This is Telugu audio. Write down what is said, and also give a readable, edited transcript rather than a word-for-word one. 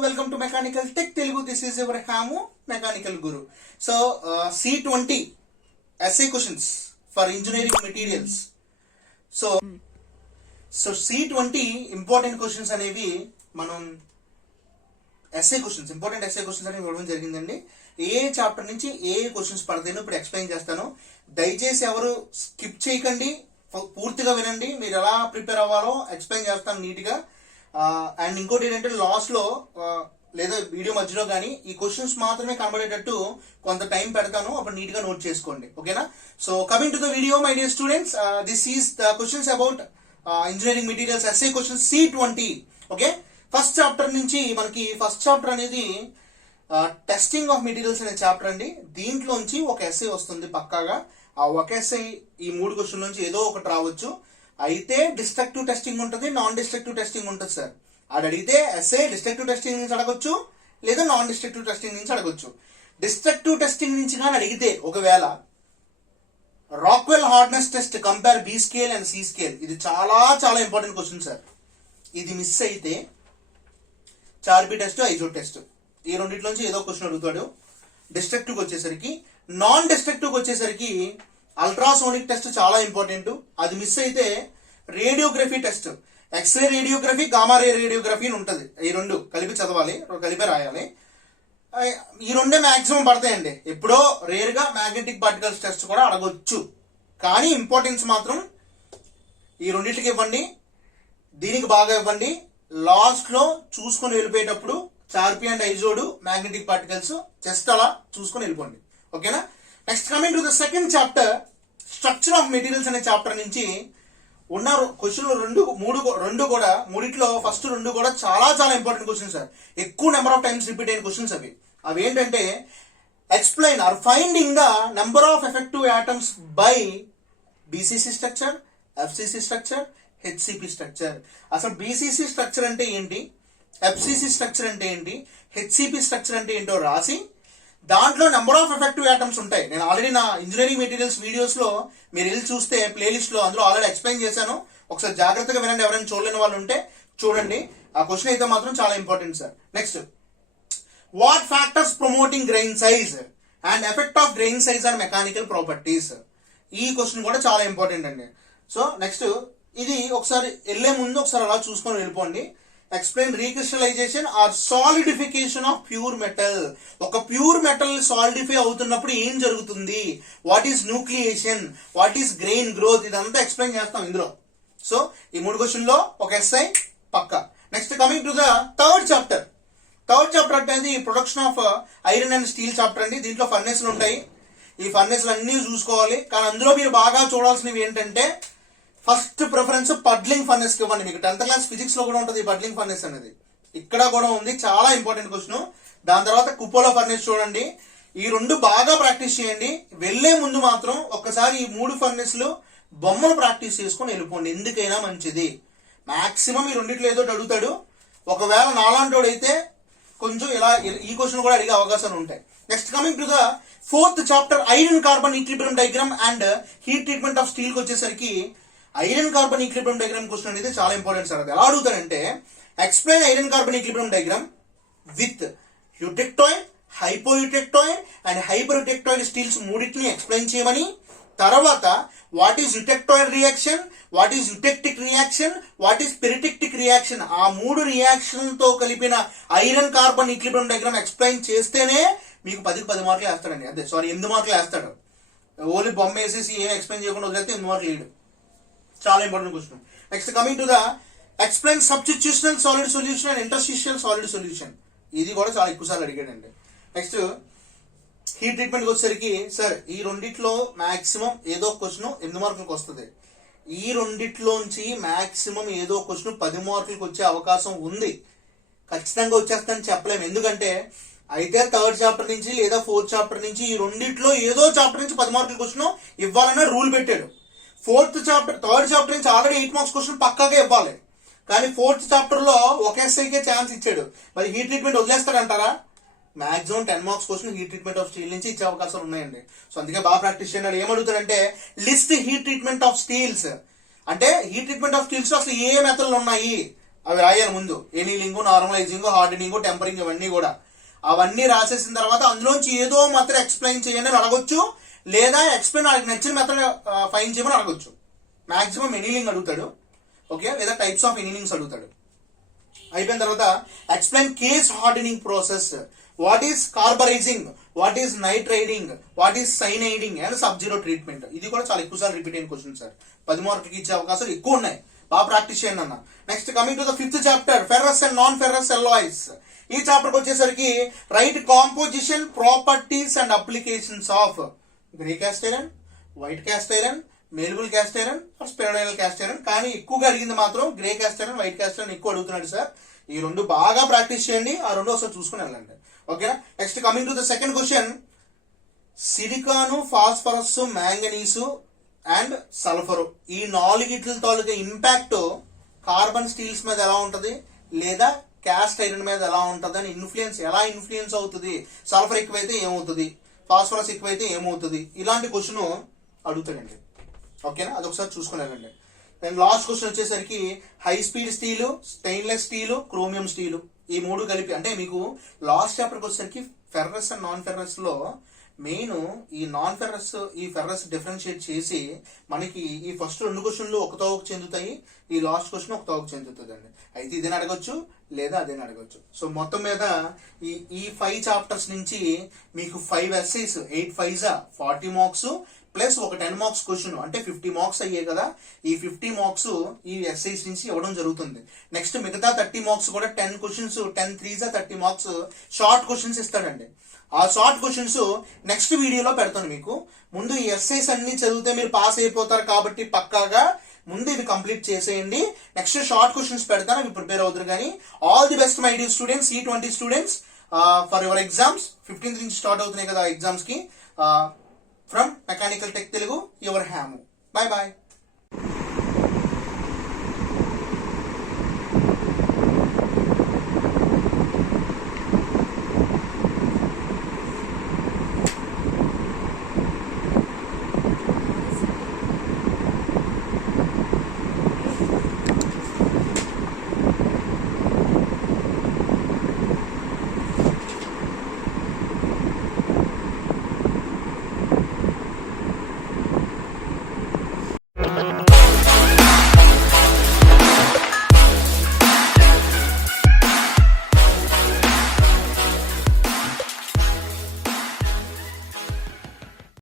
welcome to Mechanical Tech Telugu. This is your Hamu Mechanical Guru. So, C20 essay questions for engineering materials. So C20 important questions అనేవి మనం ఇంపార్టెంట్ ఎస్ఏ క్వశ్చన్స్ అనేవి ఇవ్వడం జరిగిందండి. ఏ చాప్టర్ నుంచి ఏ క్వశ్చన్స్ పడతాయో ఇప్పుడు ఎక్స్ప్లెయిన్ చేస్తాను. దయచేసి ఎవరు స్కిప్ చేయకండి, పూర్తిగా వినండి. మీరు ఎలా ప్రిపేర్ అవ్వాలో ఎక్స్ప్లెయిన్ చేస్తాను నీట్గా. అండ్ ఇంకోటి ఏంటంటే లాస్ట్లో లేదా వీడియో మధ్యలో కానీ ఈ క్వశ్చన్స్ మాత్రమే కనబడేటట్టు కొంత టైం పెడతాను, అప్పుడు నీట్గా నోట్ చేసుకోండి. ఓకేనా? So coming to the video my dear students, this is the questions about engineering materials SA questions C20. Okay, first chapter నుంచి మనకి ఫస్ట్ చాప్టర్ అనేది టెస్టింగ్ ఆఫ్ మెటీరియల్స్ అనే చాప్టర్ అండి. దీంట్లోంచి ఒక ఎస్ఏ వస్తుంది పక్కాగా. ఆ ఒక ఎస్ఏ ఈ 3 క్వశ్చన్ నుంచి ఏదో ఒకటి రావచ్చు. అయితే డిస్ట్రక్టివ్ టెస్టింగ్ ఉంటుంది, నాన్ డిస్ట్రక్టివ్ టెస్టింగ్ ఉంటుంది సార్. అది అడిగితే ఎస్ఏ డిస్ట్రక్టివ్ టెస్టింగ్ నుంచి అడగొచ్చు, లేదా నాన్ డిస్ట్రక్టివ్ టెస్టింగ్ నుంచి అడగొచ్చు. డిస్ట్రక్టివ్ టెస్టింగ్ నుంచి కానీ అడిగితే ఒకవేళ Rockwell hardness test compare B scale and C scale, ఇది చాలా చాలా ఇంపార్టెంట్ క్వశ్చన్ సార్. ఇది మిస్ అయితే చార్బీ టెస్ట్, ఐజో టెస్ట్, ఈ రెండింటిలోంచి ఏదో క్వశ్చన్ అడుగుతాడు. డిస్ట్రక్టివ్ వచ్చేసరికి, నాన్ డిస్ట్రక్టివ్ వచ్చేసరికి అల్ట్రాసోనిక్ టెస్ట్ చాలా ఇంపార్టెంట్. అది మిస్ అయితే radiography test, X-ray radiography, gamma ray radiography అని ఉంటుంది. ఈ రెండు కలిపి చదవాలి, కలిపి రాయాలి. ఈ రెండే మ్యాక్సిమం పడతాయండి. ఎప్పుడో రేర్గా మ్యాగ్నెటిక్ పార్టికల్స్ టెస్ట్ కూడా అడగొచ్చు, కానీ ఇంపార్టెన్స్ మాత్రం ఈ రెండింటికి ఇవ్వండి, దీనికి బాగా ఇవ్వండి. లాస్ట్లో చూసుకొని వెళ్ళిపోయేటప్పుడు Charpy and ఐజోడు, magnetic particles just అలా చూసుకొని వెళ్ళిపోండి. ఓకేనా? Next coming to the second chapter, structure of materials అనే చాప్టర్ నుంచి ఉన్న క్వశ్చన్లు రెండు కూడా మూడిట్లో ఫస్ట్ 2 కూడా చాలా చాలా ఇంపార్టెంట్ క్వశ్చన్స్ సార్. ఎక్కువ నెంబర్ ఆఫ్ టైమ్స్ రిపీట్ అయిన క్వశ్చన్స్ అవి ఏంటంటే explain or finding the number of effective atoms by BCC structure, FCC structure, HCP structure. అసలు బీసీసీ స్ట్రక్చర్ అంటే ఏంటి, ఎఫ్సిసి స్ట్రక్చర్ అంటే ఏంటి, హెచ్సిపి స్ట్రక్చర్ అంటే ఏంటో రాసి దాంట్లో నెంబర్ ఆఫ్ ఎఫెక్టివ్ ఆటమ్స్ ఉంటాయి. నేను ఆల్రెడీ నా ఇంజనీరింగ్ మెటీరియల్స్ వీడియోస్ లో మీరు వెళ్ళి చూస్తే ప్లేలిస్ట్ లో అందులో ఆల్రెడీ ఎక్స్ప్లెయిన్ చేశాను. ఒకసారి జాగ్రత్తగా వినండి, ఎవరైనా చూడలేని వాళ్ళు ఉంటే చూడండి. ఆ క్వశ్చన్ అయితే మాత్రం చాలా important sir. Next, what factors promoting grain size and effect of grain size and mechanical properties. ఈ క్వశ్చన్ కూడా చాలా ఇంపార్టెంట్ అండి. సో నెక్స్ట్ ఇది ఒకసారి వెళ్లే ముందు ఒకసారి అలా చూసుకొని వెళ్ళిపోండి. Explain recrystallisation or solidification of pure metal. ఒక ప్యూర్ మెటల్ సాలిడిఫై అవుతున్నప్పుడు ఏం జరుగుతుంది, what is nucleation, what is grain growth, ఇదంతా ఎక్స్ప్లెయిన్ చేస్తాం ఇందులో. సో ఈ 3 క్వశ్చన్ లో ఒక ఎస్ఐ పక్క. Next coming to the third chapter అనేది production of iron and steel chapter అండి. దీంట్లో ఫర్నేస్లు ఉంటాయి. ఈ ఫర్నేస్లు అన్ని చూసుకోవాలి, కానీ అందులో మీరు బాగా చూడాల్సినవి ఏంటంటే ఫస్ట్ ప్రిఫరెన్స్ పడ్లింగ్ ఫర్నెస్ కి ఇవ్వండి. మీకు 10th క్లాస్ ఫిజిక్స్ లో కూడా ఉంటుంది పడ్లింగ్ ఫర్నెస్ అనేది, ఇక్కడ కూడా ఉంది, చాలా ఇంపార్టెంట్ క్వశ్చన్. దాని తర్వాత కుపోలా ఫర్నెస్ చూడండి. ఈ 2 బాగా ప్రాక్టీస్ చేయండి. వెళ్లే ముందు మాత్రం ఒక్కసారి ఈ 3 ఫర్నెస్లు బొమ్మలు ప్రాక్టీస్ చేసుకొని వెళ్ళిపోండి, ఎందుకైనా మంచిది. మాక్సిమం ఈ రెండిట్లో ఏదో అడుగుతాడు. ఒకవేళ నాలాంటోడు అయితే కొంచెం ఇలా ఈ క్వశ్చన్ కూడా అడిగే అవకాశాలు ఉంటాయి. Next coming to the 4th chapter, iron carbon equilibrium diagram and heat treatment of steel కి వచ్చేసరికి iron carbon equilibrium diagram question అనేది చాలా ఇంపార్టెంట్ సార్. అది ఎలా అడుగుతారంటే explain iron carbon equilibrium diagram with eutectoid, hypoeutectoid and hypereutectoid steels మూడింటిని ఎక్స్ప్లెయిన్ చేయమని, తర్వాత what is eutectoid reaction, what is eutectic reaction, what is peritectic reaction, ఆ 3 రియాక్షన్ తో కలిపిన iron carbon equilibrium diagram explain చేస్తేనే మీకు 10కి 10 మార్కులు వేస్తాడండి. అదే 8 మార్కులు వేస్తాడు. ఓన్లీ బొమ్మ వేసేసి ఏం ఎక్స్ప్లెయిన్ చేయకుండా వదిలేస్తే 8 మార్కులు వేయడు. చాలా important question. Next coming to the explain substitutional solid solution and interstitial solid solution. ఇది కూడా చాలా ఎక్కువసార్లు అడిగాడండి. నెక్స్ట్ హీట్ ట్రీట్మెంట్ వచ్చేసరికి సార్ ఈ రెండిట్లో మాక్సిమం ఏదో క్వశ్చన్ 8 మార్కులకు వస్తుంది. ఈ రెండిట్లోంచి మాక్సిమం ఏదో క్వశ్చన్ 10 మార్కులకు వచ్చే అవకాశం ఉంది. ఖచ్చితంగా వచ్చేస్తుందని చెప్పలేము, ఎందుకంటే అయితే 3rd చాప్టర్ నుంచి లేదా 4th చాప్టర్ నుంచి ఈ రెండిట్లో ఏదో చాప్టర్ నుంచి 10 మార్కుల క్వశ్చన్ ఇవ్వాలన్న రూల్ పెట్టాడు. 3rd చాప్టర్ నుంచి ఆల్రెడీ 8 మార్క్స్ క్వశ్చన్ పక్కాగా ఇవ్వాలి, కానీ 4th చాప్టర్ లో ఒక ఎస్ఐకే ఛాన్స్ ఇచ్చాడు. మరి హీట్ ట్రీట్మెంట్ వదిలేస్తాడంటారా? Maximum 10 marks question heat treatment of steel నుంచి ఇచ్చే అవకాశాలు ఉన్నాయండి. సో అందుకే బాగా ప్రాక్టీస్ చేయండి. ఏమడుగుతాడంటే list heat treatment of steels, అంటే హీట్ ట్రీట్మెంట్ ఆఫ్ స్టీల్స్ అసలు ఏ మెథడ్లు ఉన్నాయి, అవి రాయాలి ముందు, ఎనీలింగ్, నార్మలైజింగ్, హార్డనింగ్, టెంపరింగ్, ఇవన్నీ కూడా. అవన్నీ రాసేసిన తర్వాత అందులోంచి ఏదో మాత్రం ఎక్స్ప్లెయిన్ చేయండి అని అడగొచ్చు, లేదా ఎక్స్ప్లెయిన్ నాకు నచ్చిన మెథడ్ ఫైన్ చేయమని అడగొచ్చు. మాక్సిమం ఎనీలింగ్ అడుగుతాడు, ఓకే, లేదా టైప్స్ ఆఫ్ ఎనీలింగ్స్ అడుగుతాడు. అయిపోయిన తర్వాత explain case hardening process, what is carburising, what is nitriding, what is cyaniding and sub zero treatment. ఇది కూడా చాలా ఎక్కువ సార్లు రిపీట్ అయిన క్వశ్చన్ సార్. 10 మార్కులకి ఇచ్చే అవకాశాలు ఎక్కువ ఉన్నాయి, బాగా ప్రాక్టీస్ చేయండి అన్న. Next coming to the 5th chapter, ferrous and non ferrous alloys. ఈ చాప్టర్ వచ్చేసరికి write composition, properties and applications of grey cast iron, white cast iron, malleable cast iron, spheroidal cast iron. కానీ ఎక్కువగా అడిగింది మాత్రం grey cast iron, white cast iron ఎక్కువ అడుగుతున్నాడు సార్. ఈ రెండు బాగా ప్రాక్టీస్ చేయండి, ఆ రెండు ఒకసారి చూసుకుని వెళ్ళండి, ఓకేనా. Next coming to the second question, సిలికాను, phosphorus, manganese and sulphur, ఈ 4 తాలూకా ఇంపాక్ట్ కార్బన్ స్టీల్స్ మీద ఎలా ఉంటది, లేదా క్యాస్ట్ ఐరన్ మీద ఎలా ఉంటది అని ఎలా ఇన్ఫ్లుయెన్స్ అవుతుంది. సల్ఫర్ ఎక్కువైతే ఏమవుతుంది, ఫాస్ఫరస్ ఎక్కువైతే ఏమవుతుంది, ఇలాంటి క్వశ్చన్ అడుగుతాడండి, ఓకేనా. అదొకసారి చూసుకుని వెళ్ళండి. అండ్ లాస్ట్ క్వశ్చన్ వచ్చేసరికి high speed steel, stainless steel, chromium steel, ఈ 3 కలిపి. అంటే మీకు లాస్ట్ చాప్టర్కి వచ్చేసరికి ఫెర్రస్ అండ్ నాన్ ఫెర్రస్ లో మెయిన్ ఈ నాన్ ఫెర్రస్, ఈ ఫెర్రస్ డిఫరెన్షియేట్ చేసి మనకి ఈ ఫస్ట్ 2 క్వశ్చన్లు ఒక తోవకు చెందుతాయి, ఈ లాస్ట్ క్వశ్చన్ ఒక తోవకు చెందుతుంది అండి. అయితే ఇదేని అడగొచ్చు, లేదా అదేని అడగొచ్చు. సో మొత్తం మీద ఈ 5 చాప్టర్స్ నుంచి మీకు 5 essays, 8 5 40 మార్క్స్ ప్లస్ ఒక 10 మార్క్స్ క్వశ్చన్, అంటే 50 మార్క్స్ అయ్యాయి కదా. ఈ 50 మార్క్స్ ఈ essays నుంచి ఇవ్వడం జరుగుతుంది. నెక్స్ట్ మిగతా 30 మార్క్స్ కూడా 10 క్వశ్చన్స్, 10 3 30 మార్క్స్ షార్ట్ క్వశ్చన్స్ ఇస్తాడండి. ఆ షార్ట్ క్వశ్చన్స్ నెక్స్ట్ వీడియోలో పెడతాను మీకు. ముందు ఈ essays అన్ని చదివితే మీరు పాస్ అయిపోతారు కాబట్టి పక్కాగా ముందు ఇవి కంప్లీట్ చేసేయండి. నెక్స్ట్ షార్ట్ క్వశ్చన్స్ పెడతాను, అవి ప్రిపేర్ అవుతారు. కానీ all the best my dear students, C20 students, for your exams. 15th నుంచి స్టార్ట్ అవుతున్నాయి కదా ఎగ్జామ్స్ కి. From mechanical tech Telugu, your హ్యాము. Bye bye.